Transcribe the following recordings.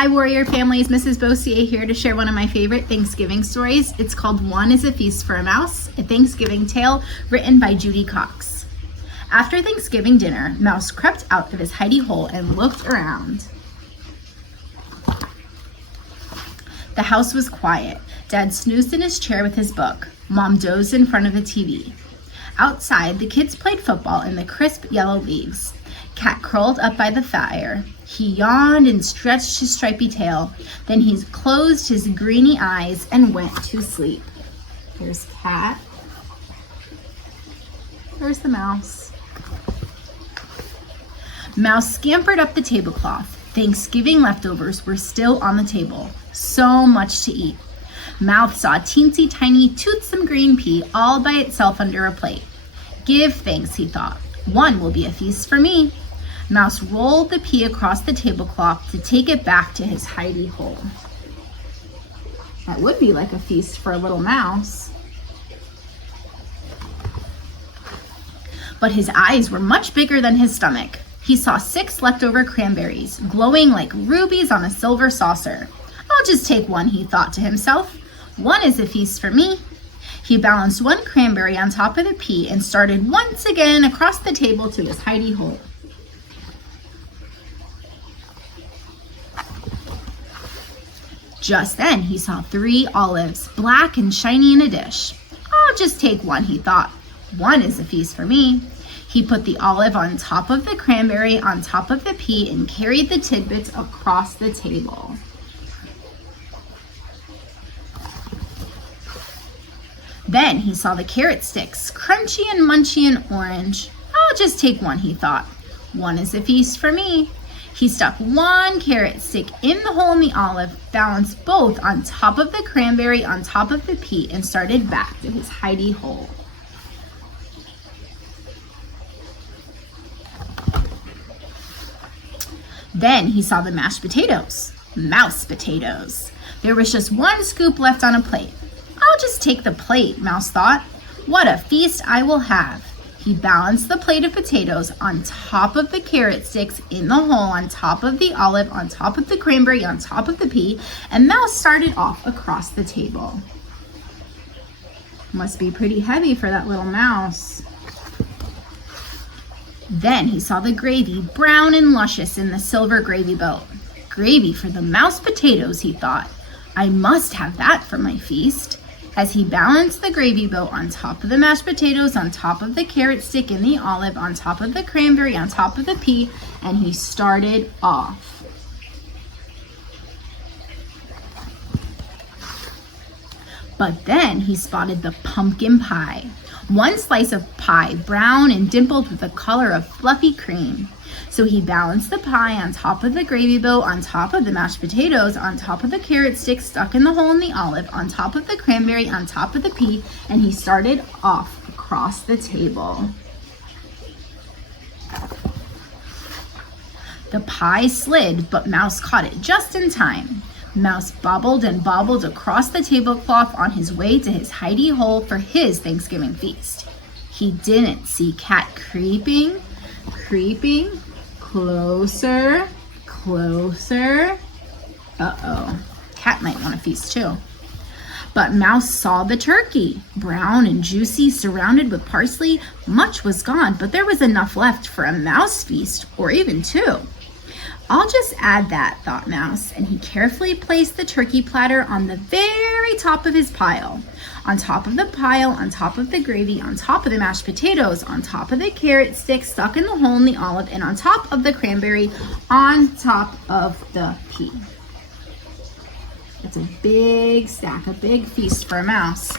Hi Warrior Families, Mrs. Bossier here to share one of my favorite Thanksgiving stories. It's called One is a Feast for a Mouse, a Thanksgiving tale written by Judy Cox. After Thanksgiving dinner, Mouse crept out of his hidey hole and looked around. The house was quiet. Dad snoozed in his chair with his book. Mom dozed in front of the TV. Outside, the kids played football in the crisp yellow leaves. Cat curled up by the fire. He yawned and stretched his stripy tail. Then he closed his greeny eyes and went to sleep. There's Cat. There's the mouse. Mouse scampered up the tablecloth. Thanksgiving leftovers were still on the table. So much to eat. Mouth saw a teensy tiny toothsome green pea all by itself under a plate. Give thanks, he thought. One will be a feast for me. Mouse rolled the pea across the tablecloth to take it back to his hidey hole. That would be like a feast for a little mouse. But his eyes were much bigger than his stomach. He saw 6 leftover cranberries, glowing like rubies on a silver saucer. I'll just take one, he thought to himself. One is a feast for me. He balanced one cranberry on top of the pea and started once again across the table to his hidey hole. Just then, he saw 3 olives, black and shiny in a dish. I'll just take one, he thought. One is a feast for me. He put the olive on top of the cranberry on top of the pea and carried the tidbits across the table. Then he saw the carrot sticks, crunchy and munchy and orange. I'll just take one, he thought. One is a feast for me. He stuck one carrot stick in the hole in the olive, balanced both on top of the cranberry on top of the pea, and started back to his hidey hole. Then he saw the mashed potatoes, mouse potatoes. There was just 1 scoop left on a plate. I'll just take the plate, Mouse thought. What a feast I will have. He balanced the plate of potatoes on top of the carrot sticks in the hole, on top of the olive, on top of the cranberry, on top of the pea, and Mouse started off across the table. Must be pretty heavy for that little mouse. Then he saw the gravy, brown and luscious in the silver gravy boat. Gravy for the mouse potatoes, he thought. I must have that for my feast. As he balanced the gravy boat on top of the mashed potatoes, on top of the carrot stick and the olive, on top of the cranberry, on top of the pea, and he started off. But then he spotted the pumpkin pie. 1 slice of pie, brown and dimpled with the color of fluffy cream. So he balanced the pie on top of the gravy boat, on top of the mashed potatoes, on top of the carrot stick stuck in the hole in the olive, on top of the cranberry, on top of the pea, and he started off across the table. The pie slid, but Mouse caught it just in time. Mouse bobbled and bobbled across the tablecloth on his way to his hidey hole for his Thanksgiving feast. He didn't see Cat creeping, closer, closer. Uh-oh, Cat might want a feast too. But Mouse saw the turkey, brown and juicy, surrounded with parsley. Much was gone, but there was enough left for a mouse feast, or even 2. I'll just add that, thought Mouse, and he carefully placed the turkey platter on the very top of his pile. On top of the pile, on top of the gravy, on top of the mashed potatoes, on top of the carrot stick stuck in the hole in the olive, and on top of the cranberry, on top of the pea. It's a big stack, a big feast for a mouse.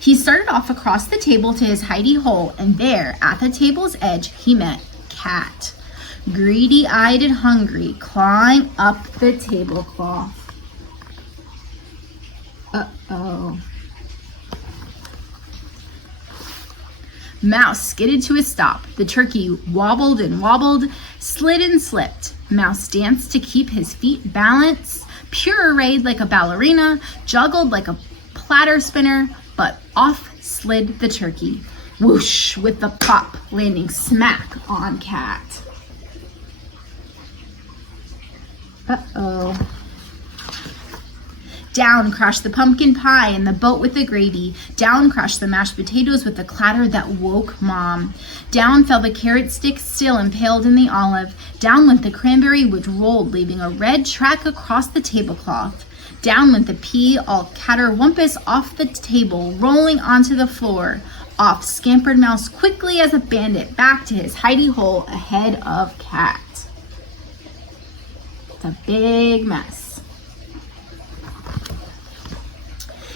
He started off across the table to his hidey hole, and there, at the table's edge, he met Cat. Greedy-eyed and hungry, clawing up the tablecloth. Uh-oh. Mouse skidded to a stop. The turkey wobbled and wobbled, slid and slipped. Mouse danced to keep his feet balanced, pureed like a ballerina, juggled like a platter spinner, but off slid the turkey. Whoosh, with the pop, landing smack on Cat. Uh-oh. Down crashed the pumpkin pie and the boat with the gravy. Down crashed the mashed potatoes with a clatter that woke Mom. Down fell the carrot stick still impaled in the olive. Down went the cranberry which rolled, leaving a red track across the tablecloth. Down went the pea all catterwampus off the table, rolling onto the floor. Off scampered Mouse quickly as a bandit back to his hidey hole ahead of Cat. It's a big mess.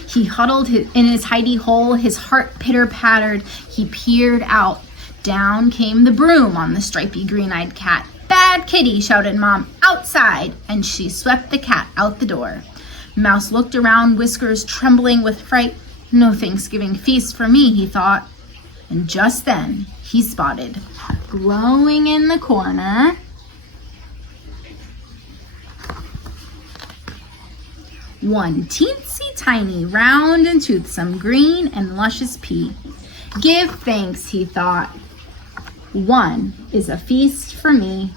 He huddled in his hidey hole, his heart pitter-pattered. He peered out. Down came the broom on the stripy green-eyed cat. "Bad kitty," shouted Mom, "outside!" And she swept the cat out the door. Mouse looked around, whiskers trembling with fright. No Thanksgiving feast for me, he thought. And just then, he spotted, glowing in the corner, one teensy tiny, round and toothsome, green and luscious pea. Give thanks, he thought. One is a feast for me.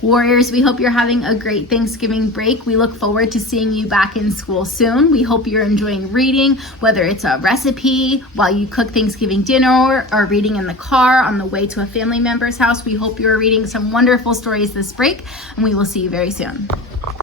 Warriors, we hope you're having a great Thanksgiving break. We look forward to seeing you back in school soon. We hope you're enjoying reading, whether it's a recipe while you cook Thanksgiving dinner or reading in the car on the way to a family member's house. We hope you're reading some wonderful stories this break, and we will see you very soon.